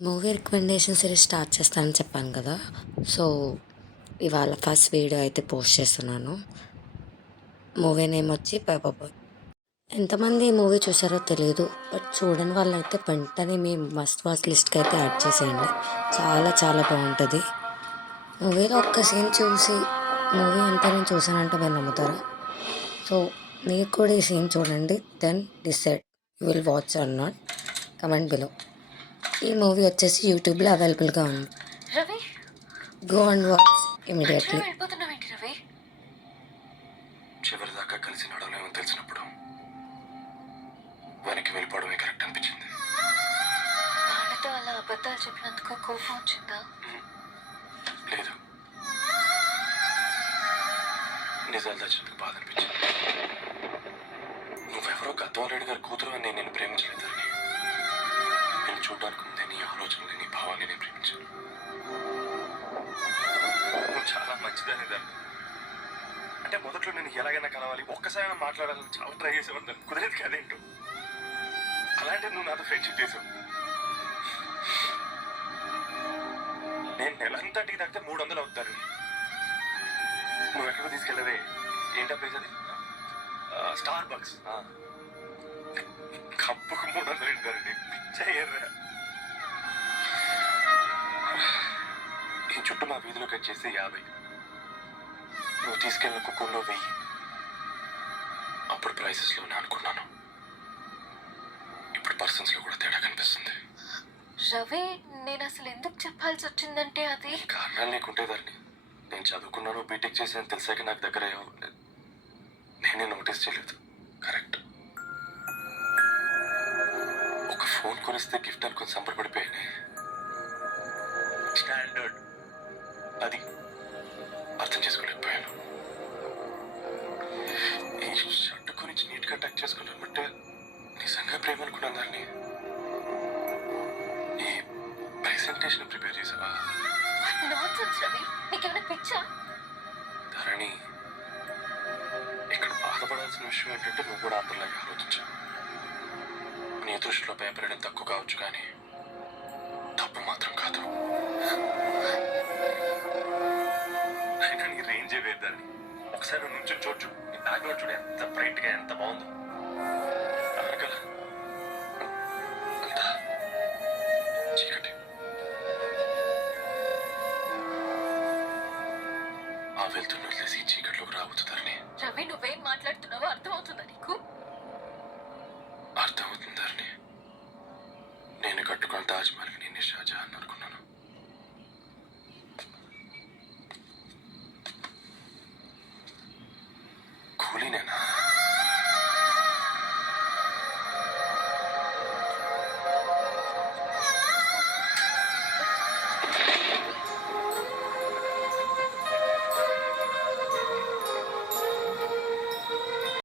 Movie recommendation series start చేస్తానని చెప్పాను కదా! సో, ఇవాళ ఫస్ట్ వీడియో అయితే పోస్ట్ చేస్తున్నాను. మూవీ నేమ్ వచ్చి 'పేపర్ బాయ్'. ఎంతమంది ఈ మూవీ చూసారో తెలీదు. బట్ చూడని వాళ్ళైతే వెంటనే మీ మస్ట్ వాచ్ లిస్ట్‌కి అయితే యాడ్ చేసేయండి. చాలా చాలా బావుంటది. మూవీలో ఒక్క సీన్ చూసి మూవీ అంతా నేను చూసానంటే మీరు నమ్ముతారా? సో, మీరు కూడా ఈ సీన్ చూడండి. Then decide you will watch or not. Comment below. ఈ మూవీ వచ్చేసి యూట్యూబ్‌లో అవైలబుల్‌గా ఉంది. రవి, గో అండ్ వాచ్ అట్లా ఇమ్మీడియేట్‌లీ. వెళ్ళిపోతున్నావేంటి రవి? చివరిదాకా కలిసి నడవలేమని తెలిసినప్పుడు వెనక్కి వెళ్ళిపోవడమే కరెక్ట్ అనిపించింది. నాన్నతో అలా అబద్ధాలు చెప్పినందుకు కోపం వచ్చిందా? లేదు, నిజాలు దాచినందుకు బాధ అనిపించింది. నువ్వెవరో గద్వాలరెడ్డి గారి కూతురు అని నేను ప్రేమించలేదని. నేను చూడడానికి ముందే నీ ఆలోచనలు, నీ భావాన్ని నేను ప్రేమించాను. నువ్వు చాలా మంచిదని దాన్ని. అంటే మొదట్లో నేను ఎలాగైనా కలవాలి, ఒక్కసారైనా మాట్లాడాలని చాలా ట్రై చేసేవాడిని. దాన్ని కుదిరేది కాదేంటో. అలాంటిది నువ్వు నాతో ఫ్రెండ్షిప్ చేసావు. నేను నెలంతటికి తాగితే 300 అవుతారు. నువ్వు ఎక్కడికి తీసుకెళ్ళవే? ఏంటా ప్లేస్ అది? Star bucks. కప్పుకు 300 ఉంటారండి. పిచ్చయ్యారా? ఈ చుట్టూ మా వీధిలో కట్ చేస్తే 50. నువ్వు తీసుకెళ్ళిన కుక్కర్లో 1000. అప్పుడు ప్రైసెస్లోనే అనుకున్నాను. ఇప్పుడు పర్సన్స్లో కూడా తేడా కనిపిస్తుంది. రవి, నేను అసలు ఎందుకు చెప్పాల్సి వచ్చిందంటే అది కారణాలు నీకుంటే దాన్ని. నేను చదువుకున్నాను, బీటెక్ చేశాను తెలిసాక నాకు దగ్గర అయ్యావు. నేనే నోటీస్ చేయలేదు. కరెక్ట్. ఒక ఫోన్ కొనిస్తే గిఫ్ట్ అనుకుని సంబరపడిపోయాను. స్టాండర్డ్ అది అర్థం చేసుకోలేకపోయాను. ఈ షర్ట్ గురించి నీట్గా టచ్ చేసుకున్నాను బట్టే నిజంగా ప్రేమ అనుకున్నాను దాన్ని. ఈ ప్రెజెంటేషన్ ప్రిపేర్ చేసావా? నాన్సెన్స్ రవి, నీకేమైనా పిచ్చా? ధరణి, ఇక్కడ బాధపడాల్సిన విషయం ఏంటంటే నువ్వు కూడా అందరిలాగే ఆలోచించు. నీ దృష్టిలో పేపర్ వేయడం తక్కువ కావచ్చు, కానీ తప్పు మాత్రం కాదు. అయినా నీ రేంజ్ వేద్దాన్ని. ఒకసారి నుంచి చూడచ్చు. నీ బ్యాక్గ్రౌండ్ చూడు, ఎంత బ్రైట్గా, ఎంత బాగుందో. వెనకాల అంతా చీకటి. ఆ వెళ్తున్న వదిలేసి చీకట్లోకి రాబోతుందని. రవి, నువ్వేం మాట్లాడుతున్నావో అర్థమవుతుందా నీకు? అర్థమవుతుందని. నేను కట్టుకున్న తాజ్మహల్కి నేనే షాజహాన్ అనుకున్నాను.